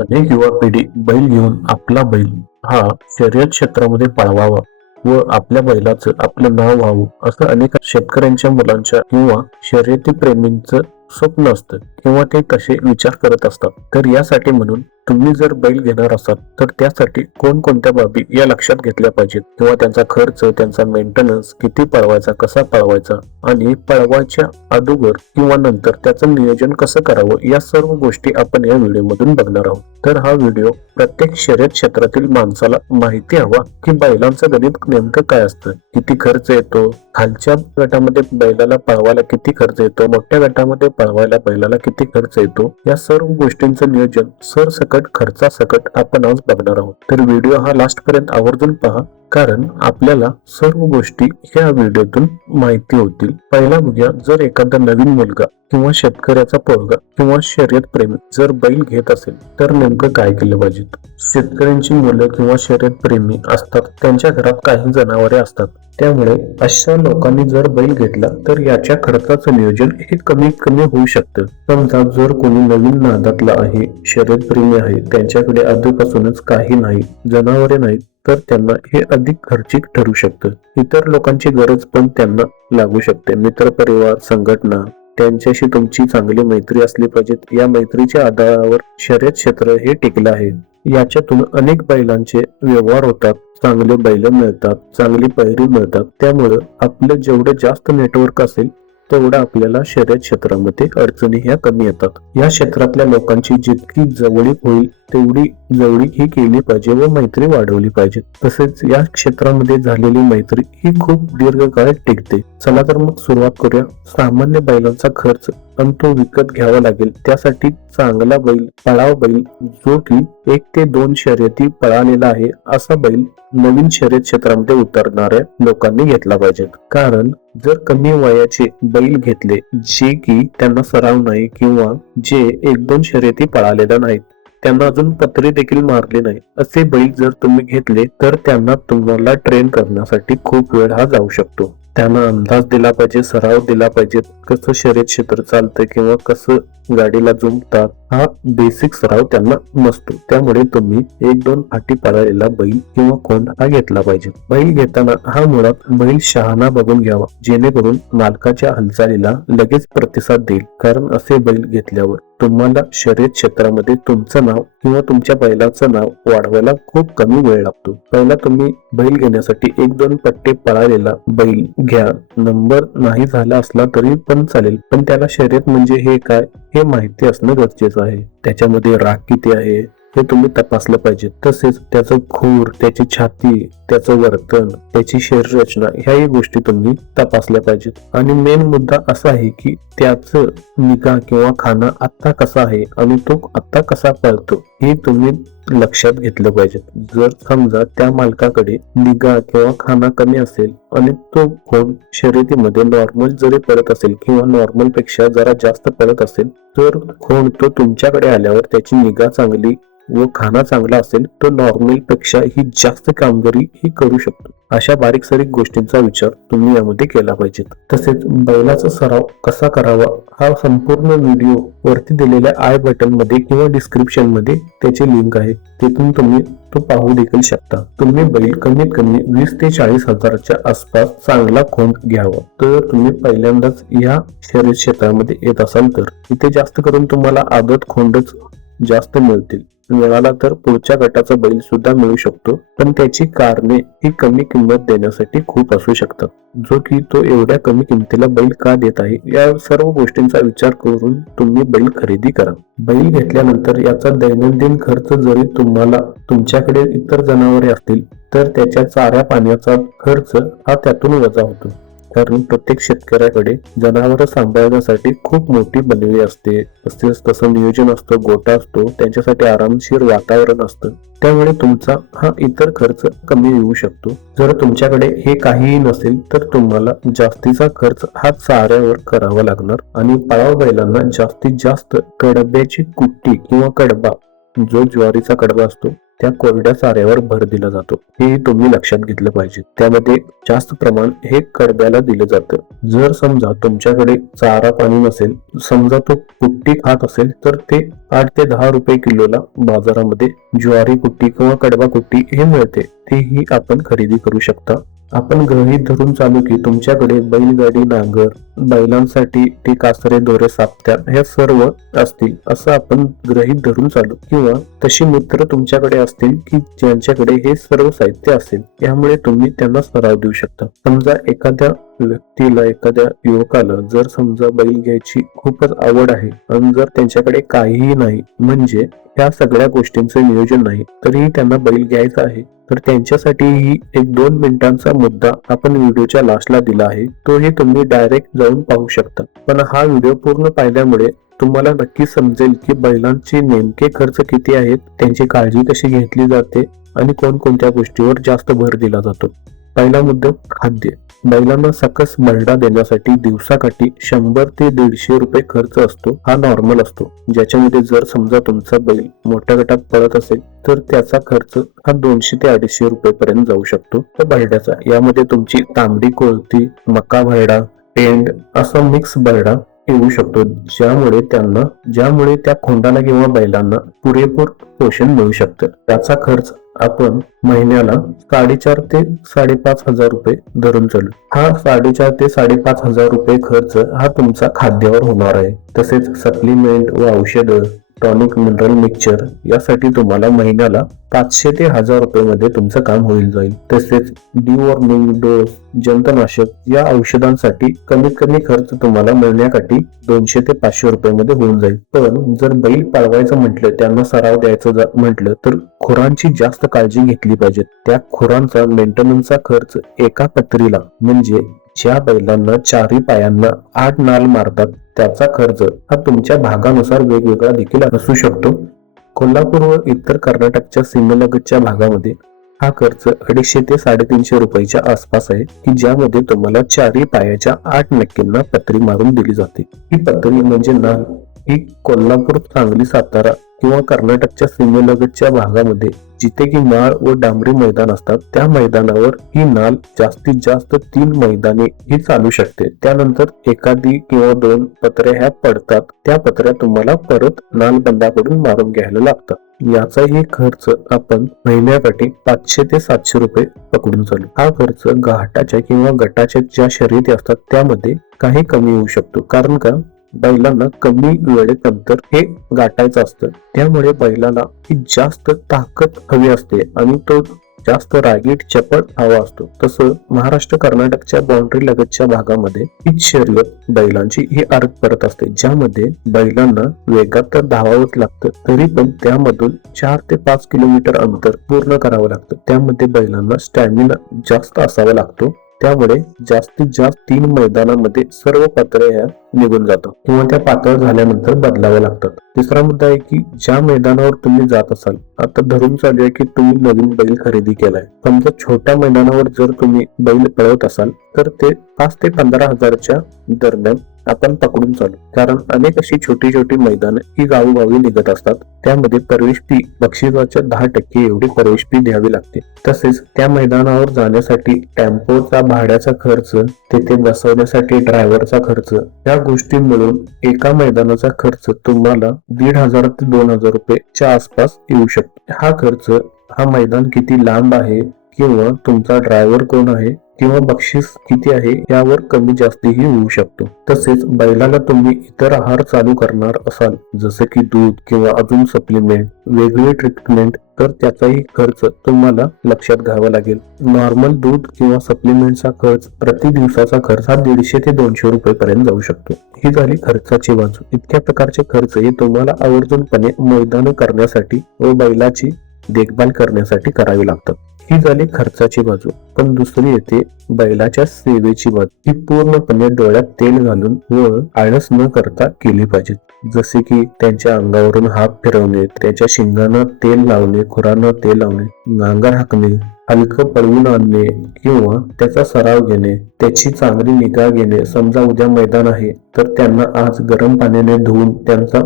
अनेक युवा पिढी बैल घेऊन आपला बैल हा शर्यत क्षेत्रामध्ये पळवावा व आपल्या बैलाचं आपलं नाव व्हावं असं अनेक शेतकऱ्यांच्या मुलांच्या किंवा शर्यती प्रेमींचं स्वप्न असतं किंवा ते तसे विचार करत असतात. तर यासाठी म्हणून तुम्ही जर बैल घेणार असाल तर त्यासाठी कोणकोणत्या बाबी या लक्षात घेतल्या पाहिजेत? किंवा त्यांचा खर्च त्यांचा मेंटेनन्स किती पळवायचा कसा पळवायचा? आणि पळवायच्या अगोदर किंवा नंतर त्याचं नियोजन कसं करावं? या सर्व गोष्टी आपण या व्हिडिओमधून बघणार आहोत. तर हा व्हिडिओ प्रत्येक शर्यत क्षेत्रातील माणसाला माहिती हवा की बैलांचं गणित नेमकं काय असतं? किती खर्च येतो? खालच्या गटामध्ये बैलाला पळवायला किती खर्च येतो? मोठ्या गटामध्ये पळवायला बैलाला किती खर्च येतो? या सर्व गोष्टींचं नियोजन सरसकट खर्चासकट आपण आज बघणार आहोत. तर व्हिडिओ हा लास्ट पर्यंत आवर्जून पहा. कारण आपल्याला सर्व गोष्टी ह्या व्हिडिओतून माहिती होतील. पहिला बघूया जर एखादा नवीन मुलगा किंवा शेतकऱ्याचा पोरगा किंवा शर्यत प्रेमी जर बैल घेत असेल तर नेमकं काय केलं पाहिजे? शेतकऱ्यांची मुलं किंवा शर्यत प्रेमी असतात त्यांच्या घरात काही जनावरे असतात. त्यामुळे अशा लोकांनी जर बैल घेतला तर याच्या खर्चाचं नियोजन हे कमीत कमी होऊ शकतं. समजा जर कोणी नवीन नादातला आहे शर्यत प्रेमी आहे त्यांच्याकडे आधीपासूनच काही नाही जनावरे नाहीत तर त्यांना हे अधिक खर्चिक ठरू शकतं. इतर लोकांची गरज पण त्यांना लागू शकते. मित्र परिवार संघटना त्यांच्याशी तुमची चांगली मैत्री असली पाहिजे या मैत्रीच्या आधारावर शर्यत क्षेत्र हे टिकलं आहे. याच्यातून अनेक बैलांचे व्यवहार होतात. चांगले बैल मिळतात चांगली पैरी मिळतात. त्यामुळं आपलं जेवढं जास्त नेटवर्क असेल तेवढं आपल्याला शर्यत क्षेत्रामध्ये अडचणी ह्या कमी येतात. या क्षेत्रातल्या लोकांची जितकी जवळीक होईल तेवढी जवळीक ही केली पाहिजे व मैत्री वाढवली पाहिजे. तसेच या क्षेत्रामध्ये झालेली मैत्री ही खूप दीर्घकाळ टिकते. चला तर मग सुरुवात करूया. सामान्य बैलांचा खर्च पण तो विकत घ्यावा लागेल. त्यासाठी चांगला बैल पळाव बैल जो की एक ते दोन शर्यती पळालेला आहे असा बैल नवीन शर्यत क्षेत्रामध्ये उतरणाऱ्या लोकांनी घेतला पाहिजे. कारण जर कमी वयाचे बैल घेतले जे की त्यांना सराव नाही किंवा जे एक दोन शर्यती पळालेल्या नाहीत त्यांना अजून पत्रे देखील मारले नाही असे बैल जर तुम्ही घेतले तर त्यांना तुम्हाला ट्रेन करण्यासाठी खूप वेळ हा जाऊ शकतो. त्यांना अंदाज दिला पाहिजे सराव दिला पाहिजे कसं शर्यत क्षेत्र चालतं किंवा कसं गाडीला जुमतात हा बेसिक सराव त्यांना नसतो. त्यामुळे तुम्ही एक दोन फाटी पळालेला बैल किंवा कोंड हा घेतला पाहिजे. बैल घेताना हा मुळात बैल शहाणा बघून घ्यावा जेणेकरून मालकाच्या हालचालीला लगेच प्रतिसाद देईल. कारण असे बैल घेतल्यावर तुम्हाला शर्यत क्षेत्रामध्ये तुमचं नाव किंवा तुमच्या बैलाचं नाव वाढवायला खूप कमी वेळ लागतो. पहिला तुम्ही बैल घेण्यासाठी एक दोन पट्टे पळालेला बैल घ्या. नंबर नाही झाला असला तरी पण चालेल. पण त्याला शर्यत म्हणजे हे काय? हे माहिती असणं गरजेचं आहे. त्याच्यामध्ये राग किती आहे हे तुम्ही तपासलं पाहिजे. तसेच त्याचं खूर त्याची छाती त्याचं वर्तन त्याची शरीर रचना ह्याही गोष्टी तुम्ही तपासल्या पाहिजेत. आणि मेन मुद्दा असा आहे की त्याचं निगा किंवा खाना आत्ता कसा आहे आणि तो आत्ता कसा पळतो हे तुम्ही लक्षात घेतलं पाहिजे. जर समजा त्या मालकाकडे निगा किंवा खाना कमी असेल आणि तो कोण शर्यतीमध्ये नॉर्मल जरी पडत असेल किंवा नॉर्मलपेक्षा जरा जास्त पडत असेल तर कोण तो तुमच्याकडे आल्यावर त्याची निगा चांगली व खाना चांगला असेल तो नॉर्मलपेक्षा ही जास्त कामगिरी ही करू शकतो. अशा बारीक सारीक गोष्टींचा विचार तुम्ही यामध्ये केला पाहिजे तसेच बैलाचा सराव कसा करावा हा संपूर्ण व्हिडिओ वरती दिलेल्या आय बटनमध्ये किंवा डिस्क्रिप्शनमध्ये त्याची लिंक आहे. तिथून तुम्ही तो पाहू देखील शकता. तुम्ही बैल कमीत कमी वीस ते चाळीस हजाराच्या आसपास चांगला खोंड घ्यावा. तर तुम्ही पहिल्यांदाच या शर्यत क्षेत्रामध्ये येत असाल तर. इथे जास्त करून तुम्हाला आदत खोंडच जास्त मिळतील. मिळाला तर पुढच्या गटाचा बैल सुद्धा मिळू शकतो. पण त्याची कारणे ही कमी किंमत देण्यासाठी खूप असू शकतात. जो की तो एवढ्या कमी किमतीला बैल का देत आहे? या सर्व गोष्टींचा विचार करून तुम्ही बैल खरेदी करा. बैल घेतल्यानंतर याचा दैनंदिन खर्च जरी तुम्हाला तुमच्याकडे इतर जनावरे असतील तर त्याच्या चाऱ्या पाण्याचा खर्च हा त्यातून वजा होतो. कारण प्रत्येक शेतकऱ्याकडे जनावर सांभाळण्यासाठी खूप मोठी बनवी असते. तसेच तसं नियोजन असतं गोटा असतो त्यांच्यासाठी आरामशीर वातावरण असतं. त्यामुळे तुमचा हा इतर खर्च कमी येऊ शकतो. जर तुमच्याकडे हे काहीही नसेल तर तुम्हाला जास्तीचा खर्च हा चाऱ्यावर करावा लागणार. आणि पाळाव बैलांना जास्तीत जास्त कडब्याची कुट्टी किंवा कडबा जो ज्वारीचा कडबा असतो त्या कोरड्या चाऱ्यावर भर दिला जातो. हे तुम्ही लक्षात घेतलं पाहिजे. त्यामध्ये जास्त प्रमाण हे कडब्याला दिलं जातं. जर समजा तुमच्याकडे चारा पाणी नसेल समजा तो कुट्टी खात असेल तर ते आठ ते दहा रुपये किलोला बाजारामध्ये ज्वारी कुट्टी किंवा कडबा कुट्टी हे मिळते. तेही आपण खरेदी करू शकता. आपण गृहीत धरून चालू की तुमच्याकडे बैलगाडी नांगर बैलांसाठी ते कासरे दोरे सापत्या हे सर्व असतील असं आपण गृहीत धरून चालू. किंवा तशी मित्र तुमच्याकडे असतील की ज्यांच्याकडे हे सर्व साहित्य असेल यामुळे तुम्ही त्यांना सराव देऊ शकता. समजा एखाद्या व्यक्तीला एखाद्या युवकाला जर समजा बैल घ्यायची खूपच आवड आहे आणि जर त्यांच्याकडे काहीही नाही म्हणजे या सगळ्या गोष्टींचे नियोजन नाही तरीही त्यांना बैल घ्यायचा आहे तर त्यांच्यासाठीही एक दोन मिनिटांचा मुद्दा आपण व्हिडिओच्या लास्टला दिला आहे. तोही तुम्ही डायरेक्ट जाऊन पाहू शकता. पण हा व्हिडिओ पूर्ण पाहिल्यामुळे तुम्हाला नक्की समजेल की बैलांचे नेमके खर्च किती आहेत त्यांची काळजी कशी घेतली जाते आणि कोणकोणत्या गोष्टीवर जास्त भर दिला जातो. पहिला मुद्दा खाद्य. बैलांना सकस बरडा देण्यासाठी दिवसाकाठी शंभर ते दीडशे रुपये खर्च असतो. हा नॉर्मल असतो. ज्याच्यामध्ये जर समजा तुमचा बैल मोठ्या गटात पळत असेल तर त्याचा खर्च हा दोनशे ते अडीचशे रुपये पर्यंत जाऊ शकतो. तर बरड्याचा यामध्ये तुमची तांबडी कोळती मका भरडा पेंड असा मिक्स बरडा येऊ शकतो. ज्यामुळे त्यांना ज्यामुळे त्या खोंडाला किंवा बैलांना पुरेपूर पोषण मिळू शकतं. त्याचा खर्च आपण महिन्याला साडेचार ते साडेपाच हजार रुपये धरून चालू. हा साडेचार ते साडेपाच हजार रुपये खर्च हा तुमचा खाद्यावर होणार आहे. तसेच सप्लिमेंट व औषधं टॉनिक मिनरल मिक्सचर यासाठी तुम्हाला महिन्याला पाचशे ते हजार रुपयेमध्ये तुमचं काम होईल जाईल. तसेच डिवॉर्मिंग डोस जंतनाशक या औषधांसाठी कमीत कमी खर्च तुम्हाला मिळण्यासाठी दोनशे ते पाचशे रुपयामध्ये होऊन जाईल. पण जर बैल पाळवायचं म्हटलं त्यांना सराव द्यायचं म्हटलं तर खुरांची जास्त काळजी घेतली पाहिजे. त्या खुरांचा मेंटेनन्सचा खर्च एका पत्रीला म्हणजे ज्या बैलांना चारी पायांना आठ नाल मारतात त्याचा खर्च हा तुमच्या भागानुसार वेगवेगळा देखील असू शकतो. कोल्हापूर व इतर कर्नाटकच्या सीमेलगतच्या भागामध्ये हा खर्च अडीचशे ते साडेतीनशे रुपयाच्या आसपास आहे की ज्यामध्ये तुम्हाला चारी पायाच्या आठ नक्कींना पत्री मारून दिली जाते. ही पत्री म्हणजे नाल. ही कोल्हापूर सांगली सातारा किंवा कर्नाटकच्या सीमेलगतच्या भागामध्ये जिथे की माळ व डांबरी मैदान असतात त्या मैदानावर ही नाल जास्तीत जास्त तीन मैदाने ही चालू शकते. त्यानंतर एखादी किंवा दोन पत्र्या ह्या पडतात. त्या पत्र्या तुम्हाला परत नालबंदाकडून मारून घ्यायला लागतात. याचाही खर्च आपण महिन्याकाठी पाचशे ते सातशे रुपये पकडून चालू. हा खर्च घाटाच्या किंवा गटाच्या ज्या शर्यती असतात त्यामध्ये काही कमी होऊ शकतो. कारण का? बैलांना कमी वेळेत अंतर हे गाठायचं असतं. त्यामुळे बैलाला जास्त ताकद हवी असते आणि तो जास्त रागीट चपळ हवा असतो. तसं महाराष्ट्र कर्नाटकच्या बाउंड्री लगतच्या भागामध्ये हीच शर्यत बैलांची ही अर्थ परत असते. ज्यामध्ये बैलांना वेगात तर धावावंच लागतं तरी पण त्यामधून चार ते पाच किलोमीटर अंतर पूर्ण करावं लागतं. त्यामध्ये बैलांना स्टॅमिना जास्त असावा लागतो. त्यामुळे जास्तीत जास्त तीन मैदानामध्ये सर्व पातळ्या ह्या निघून जातात. किंवा त्या पातळ झाल्यानंतर बदलाव्या लागतात. तिसरा मुद्दा आहे की ज्या मैदानावर तुम्ही जात असाल आता धरून चालू आहे की तुम्ही नवीन बैल खरेदी केलाय. समजा छोट्या मैदानावर जर तुम्ही बैल पळवत असाल तर ते पाच ते पंधरा हजारच्या दरम्यान आपण पकडून चालू. कारण अनेक अशी छोटी छोटी मैदान ही गावोगावी निघत असतात. त्यामध्ये प्रवेश फी बक्षिसाच्या दहा टक्के एवढी प्रवेश फी द्यावी लागते. तसेच त्या मैदानावर जाण्यासाठी टेम्पोचा भाड्याचा खर्च तेथे बसवण्यासाठी ड्रायव्हरचा खर्च या गोष्टी मिळून एका मैदानाचा खर्च तुम्हाला दीड हजार ते दोन हजार रुपयेच्या आसपास येऊ शकतो. हा खर्च हा मैदान किती लांब आहे किंवा तुमचा ड्रायव्हर कोण आहे किंवा बक्षीस किती आहे यावर कमी जास्तीही होऊ शकतो. तसेच बैलाला तुम्ही इतर आहार चालू करणार असाल जसे की दूध किंवा अजून सप्लिमेंट वेगळे ट्रीटमेंट तर त्याचाही खर्च तुम्हाला लक्षात घ्यावा लागेल. नॉर्मल दूध किंवा सप्लिमेंटचा खर्च प्रति दिवसाचा खर्च हा दीडशे ते दोनशे रुपये पर्यंत जाऊ शकतो. ही झाली खर्चाची बाजू इतक्या प्रकारचे खर्च हे तुम्हाला आवर्जूनपणे मैदान करण्यासाठी व बैलाची देखभाल करण्यासाठी करावी लागतात. ही झाली खर्चाची बाजू. पण दुसरी येते बैलाच्या सेवेची बाजू. ही पूर्णपणे डोळ्यात तेल घालून व आळस न करता केली पाहिजे. जसे की त्यांच्या अंगावरून हात फिरवणे त्याच्या शिंगांना तेल लावणे खुरांना तेल लावणे नांगर हाकणे हलकं पळवून आणणे किंवा त्याचा सराव घेणे त्याची चांगली निगा घेणे. समजा उद्या मैदान आहे तर त्यांना आज गरम पाण्याने धुवून त्यांचा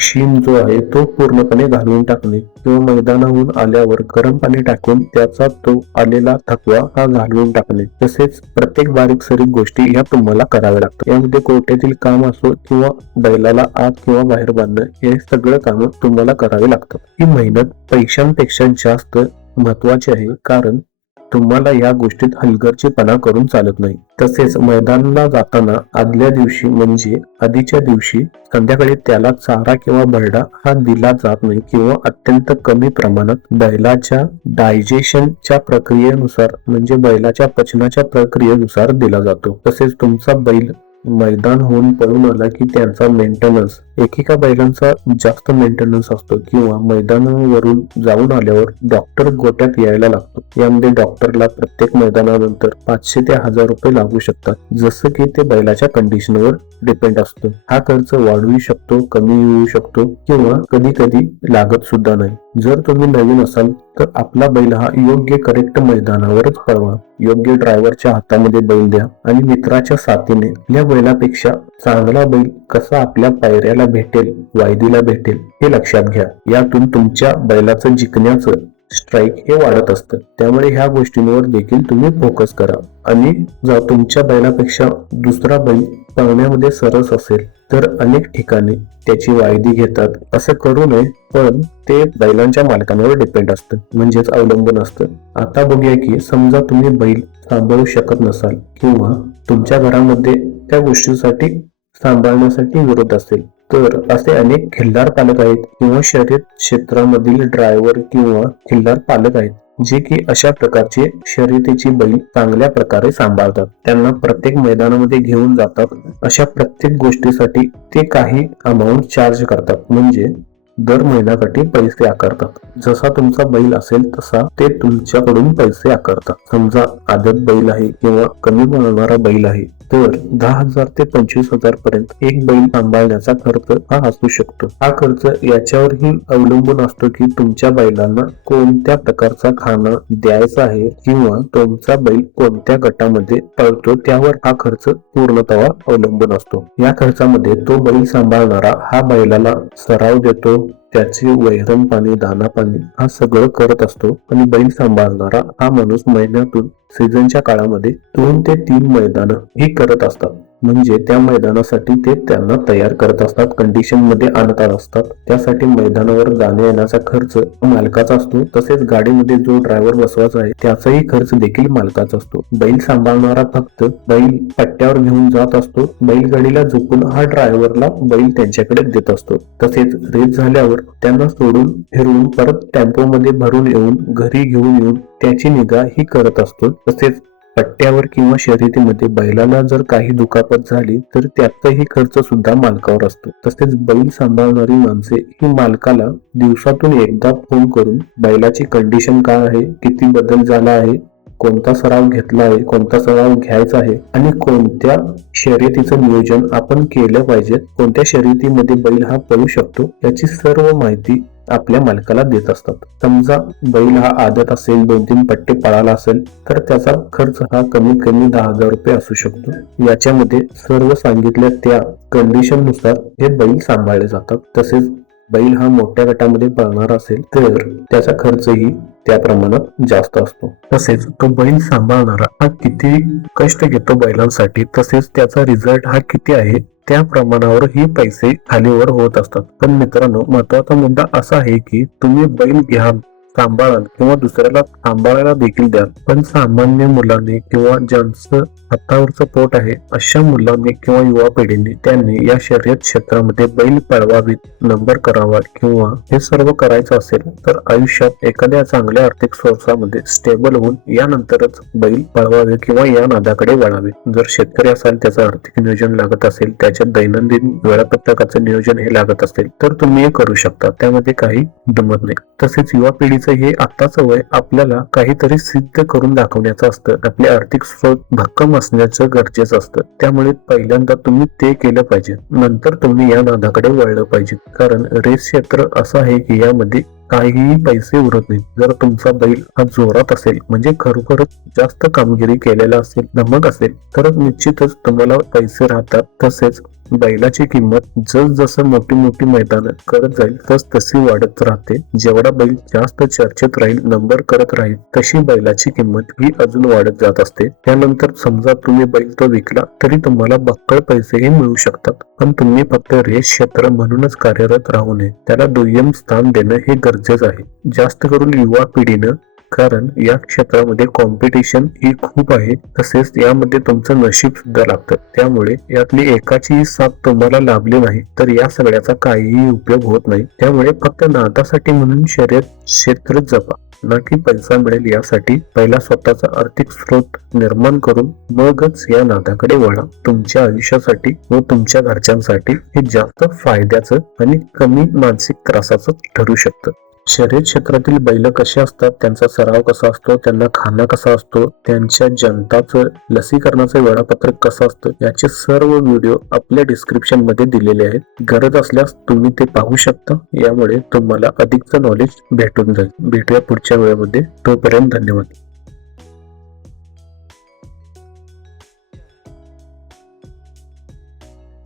शीम जो आहे तो पूर्णपणे घालवून टाकणे. किंवा मैदानाहून आल्यावर गरम पाणी टाकून त्याचा तो आलेला थकवा हा घालवून टाकणे. तसेच प्रत्येक बारीक सरीक गोष्टी ह्या तुम्हाला कराव्या लागतात. यामध्ये कोट्यातील काम असो किंवा बैलाला आत किंवा बाहेर बांधणं हे सगळं काम तुम्हाला करावे लागतात. ही मेहनत पैशांपेक्षा जास्त महत्वाची आहे. कारण तुम्हाला या गोष्टीत हलगर्जीपणा करून चालत नाही. तसेच मैदानाला जाताना आदल्या दिवशी म्हणजे आधीच्या दिवशी संध्याकाळी त्याला चारा किंवा बरडा हा दिला जात नाही किंवा अत्यंत कमी प्रमाणात बैलाच्या डायजेशनच्या प्रक्रियेनुसार म्हणजे बैलाच्या पचनाच्या प्रक्रियेनुसार दिला जातो. तसेच तुमचा बैल मैदान होऊन पळून आला की त्यांचा मेंटेनन्स एकेका बैलांचा जास्त मेंटेनन्स असतो किंवा मैदानावरून जाऊन आल्यावर डॉक्टर गोट्यात यायला लागतो. यामध्ये डॉक्टरला प्रत्येक मैदानानंतर पाचशे ते हजार रुपये लागू शकतात जसं की ते बैलाच्या कंडिशनवर डिपेंड असतो. हा खर्च वाढवू शकतो कमी होऊ शकतो किंवा कधी कधी लागत सुद्धा नाही. जर तुम्ही नवीन असाल तर आपला बैल हा योग्य करेक्ट मैदानावरच पळवा. योग्य ड्रायव्हरच्या हातामध्ये बैल द्या आणि मित्राच्या साथीने या बैलापेक्षा चांगला बैल कसा आपल्या पायऱ्याला भेटेल वायदीला भेटेल हे लक्षात घ्या. यातून तुमच्या बैलाचं जिंकण्याचं स्ट्राईक हे वाढत असतं. त्यामुळे ह्या गोष्टींवर देखील तुम्ही फोकस करा. आणि जर तुमच्या बैलापेक्षा दुसरा बैल पाहुण्यामध्ये सरस असेल तर अनेक ठिकाणी त्याची वायदी घेतात. असं करू नये पण ते बैलांच्या मालकांवर डिपेंड असतं. म्हणजेच अवलंबून असतं. आता बघूया की समजा तुम्ही बैल सांभाळू शकत नसाल किंवा तुमच्या घरामध्ये त्या गोष्टीसाठी सांभाळण्यासाठी विरोध असेल तर असे अनेक खिल्लार पालक आहेत किंवा शर्यत क्षेत्रामधील ड्रायव्हर किंवा खिल्लार पालक आहेत. जे की अशा प्रकारचे शर्यतीची बैल चांगल्या प्रकारे सांभाळतात. त्यांना प्रत्येक मैदानामध्ये घेऊन जातात. अशा प्रत्येक गोष्टीसाठी ते काही अमाऊंट चार्ज करतात. म्हणजे दर महिन्यासाठी पैसे आकारतात. जसा तुमचा बैल असेल तसा ते तुमच्याकडून पैसे आकारतात. समजा आदत बैल आहे किंवा कमी बनवणारा बैल आहे. तर दहा हजार ते पंचवीस हजार पर्यंत एक बैल सांभाळण्याचा खर्च हा असू शकतो. हा खर्च याच्यावरही अवलंबून असतो की तुमच्या बैलांना कोणत्या प्रकारचा खाना द्यायचा आहे किंवा तुमचा बैल कोणत्या गटामध्ये पळतो त्यावर हा खर्च पूर्णतः अवलंबून असतो. या खर्चामध्ये तो बैल सांभाळणारा हा बैलाला सराव देतो त्याचे वैरण पाणी दाना पाणी हा सगळं करत असतो आणि बैल सांभाळणारा हा माणूस महिन्यातून सीझनच्या काळामध्ये दोन ते तीन मैदान ही करत असतात. म्हणजे त्या मैदानासाठी ते त्यांना तयार करत असतात कंडिशनमध्ये आणतात असतात. त्यासाठी मैदानावर जाण्या येण्याचा खर्च मालकाचा असतो तसेच गाडीमध्ये जो ड्रायव्हर बसवायचा आहे त्याचाही खर्च देखील मालकाचा असतो. बैल सांभाळणारा फक्त बैल पट्ट्यावर घेऊन जात असतो बैलगाडीला झोपून हा ड्रायव्हरला बैल त्यांच्याकडे देत असतो. तसेच रेस झाल्यावर त्यांना सोडून फिरवून परत टेम्पो मध्ये भरून येऊन घरी घेऊन येऊन त्याची निगा ही करत असतो. तसेच पट्ट्यावर किंवा शर्यतीमध्ये बैलाला जर काही दुखापत झाली तर त्याचाही खर्च सुद्धा मालकावर असतो. तसेच बैल सांभाळणारी माणसे ही मालकाला दिवसातून एकदा फोन करून बैलाची कंडिशन काय आहे? किती बदल झाला आहे? कोणता सराव घेतला आहे कोणता सराव घ्यायचा आहे आणि कोणत्या शर्यतीचं नियोजन आपण केलं पाहिजे कोणत्या शर्यतीमध्ये बैल हा पळू शकतो याची सर्व माहिती आपल्या मालकाला देत असतात. समजा बैल हा आदत असेल दोन तीन पट्टे पळाला असेल तर त्याचा खर्च हा कमीत कमी दहा हजार रुपये असू शकतो. याच्यामध्ये सर्व सांगितल्या त्या कंडिशननुसार हे बैल सांभाळले जातात. तसेच बैल हा मोठ्या गटामध्ये पळणार असेल तर त्याचा खर्चही त्या प्रमाणात जास्त असतो. तसेच तो बैल सांभाळणारा हा किती कष्ट घेतो बैलांसाठी तसेच त्याचा रिझल्ट हा किती आहे त्या प्रमाणावर ही पैसे खालीवर होत असतात. पण मित्रांनो महत्त्वाचा मुद्दा असा आहे की तुम्ही बैल घ्याल सांभाळाल किंवा दुसऱ्याला सांभाळायला देखील द्याल. पण सामान्य मुलांनी किंवा ज्यांचं हातावरचं पोट आहे अशा मुलांनी किंवा युवा पिढीने त्यांनी या शर्यत क्षेत्रामध्ये बैल पळवावीत नंबर करावा किंवा हे सर्व करायचं असेल तर आयुष्यात एखाद्या चांगल्या आर्थिक सोर्सामध्ये स्टेबल होऊन यानंतरच बैल पळवावे किंवा या नादाकडे वळावे. जर शेतकरी असाल त्याचं आर्थिक नियोजन लागत असेल त्याच्या दैनंदिन वेळापत्रकाचं नियोजन हे लागत असेल तर तुम्ही हे करू शकता. त्यामध्ये काही दमत नाही. तसेच युवा पिढीचं हे आत्ताचं वय आपल्याला काहीतरी सिद्ध करून दाखवण्याचं असतं. आपले आर्थिक स्रोत भक्कम असण्याचं गरजेचं असतं. त्यामुळे पहिल्यांदा तुम्ही ते केलं पाहिजे. नंतर तुम्ही या नादाकडे वळलं पाहिजे. कारण रेस क्षेत्र असं आहे की यामध्ये काहीही पैसे उरत नाही जर तुमचा बैल हा जोरात असेल म्हणजे खरोखरच जास्त कामगिरी केलेला असेल धमक असेल तरच निश्चितच तुम्हाला पैसे राहतात. तसेच बैलाची किंमत जसजसं मोठी मोठी मैदानं करत जाईल तस तशी वाढत राहते. जेवढा बैल जास्त चर्चेत राहील नंबर करत राहील तशी बैलाची किंमत ही अजून वाढत जात असते. त्यानंतर समजा तुम्ही बैल तो विकला तरी तुम्हाला बक्कळ पैसेही मिळू शकतात. पण तुम्ही फक्त रेस क्षेत्र म्हणूनच कार्यरत राहू नये. त्याला दुय्यम स्थान देणं हे गरजेचं आहे. जास्त करून युवा पिढीनं कारण या क्षेत्रामध्ये कॉम्पिटिशन ही खूप आहे. तसेच यामध्ये तुमचं नशीब सुद्धा लागतं. त्यामुळे यातली एकाची साथ तुम्हाला लाभली नाही तर या सगळ्याचा काहीही उपयोग होत नाही. त्यामुळे फक्त नादासाठी म्हणून शर्यत क्षेत्र जपा. ना की पैसा मिळेल यासाठी. पहिला स्वतःचा आर्थिक स्रोत निर्माण करून मगच या नादाकडे वळा. तुमच्या आयुष्यासाठी व तुमच्या घरच्यांसाठी हे जास्त फायद्याचं आणि कमी मानसिक त्रासाचं ठरू शकतं. शर्यत क्षेत्रातील बैल कसे असतात त्यांचा सराव कसा असतो त्यांना खाना कसा असतो त्यांच्या जनताचं लसीकरणाचं वेळापत्रक कसं असतं याचे सर्व व्हिडिओ आपल्या डिस्क्रिप्शनमध्ये दिलेले आहेत. गरज असल्यास तुम्ही ते पाहू शकता. यामुळे तुम्हाला अधिकचं नॉलेज भेटून जाईल. भेटूया पुढच्या वेळेमध्ये. तोपर्यंत धन्यवाद.